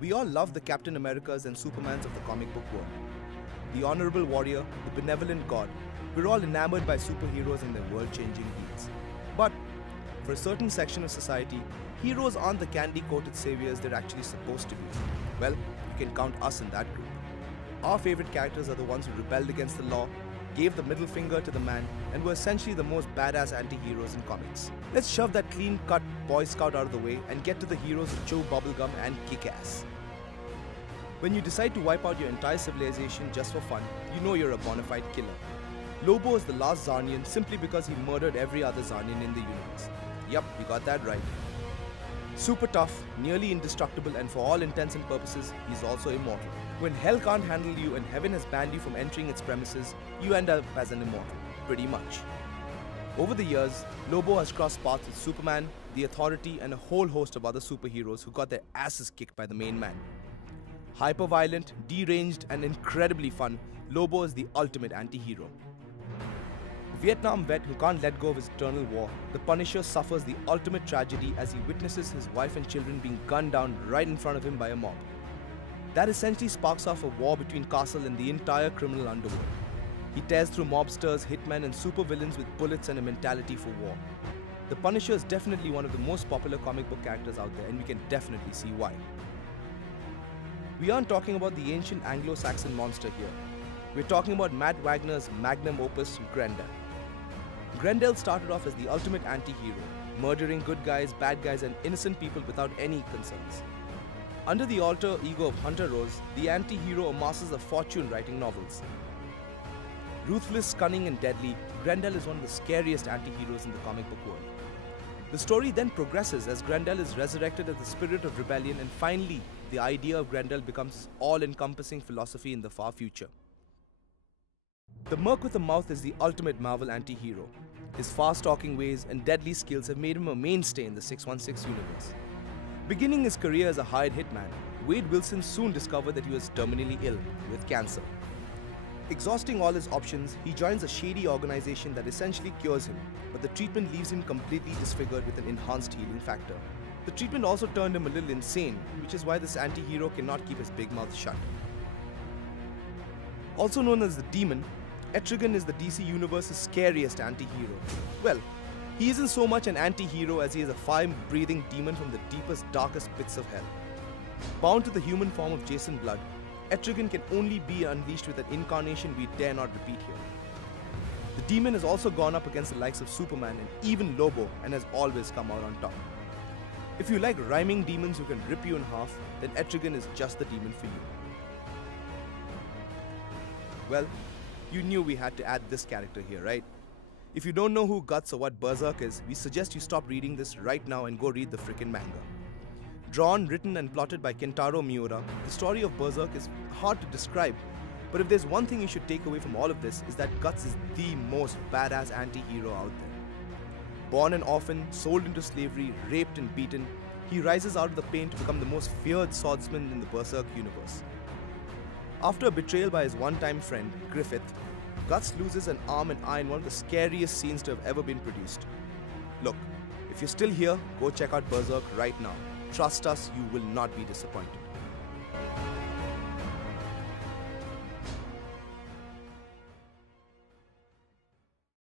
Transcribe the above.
We all love the Captain Americas and Supermans of the comic book world. The honorable warrior, the benevolent god, we're all enamored by superheroes and their world-changing deeds. But for a certain section of society, heroes aren't the candy-coated saviors they're actually supposed to be. Well, you can count us in that group. Our favorite characters are the ones who rebelled against the law, gave the middle finger to the man, and were essentially the most badass anti-heroes in comics. Let's shove that clean-cut Boy Scout out of the way and get to the heroes who chew bubblegum and kick ass. When you decide to wipe out your entire civilization just for fun, you know you're a bona fide killer. Lobo is the last Zarnian simply because he murdered every other Zarnian in the universe. Yup, you got that right. Super tough, nearly indestructible, and for all intents and purposes, he's also immortal. When hell can't handle you and heaven has banned you from entering its premises, you end up as an immortal, pretty much. Over the years, Lobo has crossed paths with Superman, the Authority, and a whole host of other superheroes who got their asses kicked by the main man. Hyper-violent, deranged, and incredibly fun, Lobo is the ultimate anti-hero. A Vietnam vet who can't let go of his eternal war, the Punisher suffers the ultimate tragedy as he witnesses his wife and children being gunned down right in front of him by a mob. That essentially sparks off a war between Castle and the entire criminal underworld. He tears through mobsters, hitmen, and supervillains with bullets and a mentality for war. The Punisher is definitely one of the most popular comic book characters out there, and we can definitely see why. We aren't talking about the ancient Anglo-Saxon monster here. We're talking about Matt Wagner's magnum opus, Grendel. Grendel started off as the ultimate anti-hero, murdering good guys, bad guys, and innocent people without any concerns. Under the alter ego of Hunter Rose, the anti-hero amasses a fortune writing novels. Ruthless, cunning, and deadly, Grendel is one of the scariest anti-heroes in the comic book world. The story then progresses as Grendel is resurrected as the spirit of rebellion, and finally, the idea of Grendel becomes his all-encompassing philosophy in the far future. The Merc with a mouth is the ultimate Marvel anti-hero. His fast-talking ways and deadly skills have made him a mainstay in the 616 universe. Beginning his career as a hired hitman, Wade Wilson soon discovered that he was terminally ill with cancer. Exhausting all his options, he joins a shady organization that essentially cures him, but the treatment leaves him completely disfigured with an enhanced healing factor. The treatment also turned him a little insane, which is why this anti-hero cannot keep his big mouth shut. Also known as the Demon, Etrigan is the DC Universe's scariest anti-hero. Well, he isn't so much an anti-hero as he is a fire-breathing demon from the deepest, darkest pits of hell. Bound to the human form of Jason Blood, Etrigan can only be unleashed with an incarnation we dare not repeat here. The demon has also gone up against the likes of Superman and even Lobo and has always come out on top. If you like rhyming demons who can rip you in half, then Etrigan is just the demon for you. Well, you knew we had to add this character here, right? If you don't know who Guts or what Berserk is, we suggest you stop reading this right now and go read the frickin' manga. Drawn, written and plotted by Kentaro Miura, the story of Berserk is hard to describe, but if there's one thing you should take away from all of this is that Guts is the most badass anti-hero out there. Born an orphan, sold into slavery, raped and beaten, he rises out of the pain to become the most feared swordsman in the Berserk universe. After a betrayal by his one-time friend, Griffith, Guts loses an arm and eye in one of the scariest scenes to have ever been produced. Look, if you're still here, go check out Berserk right now. Trust us, you will not be disappointed.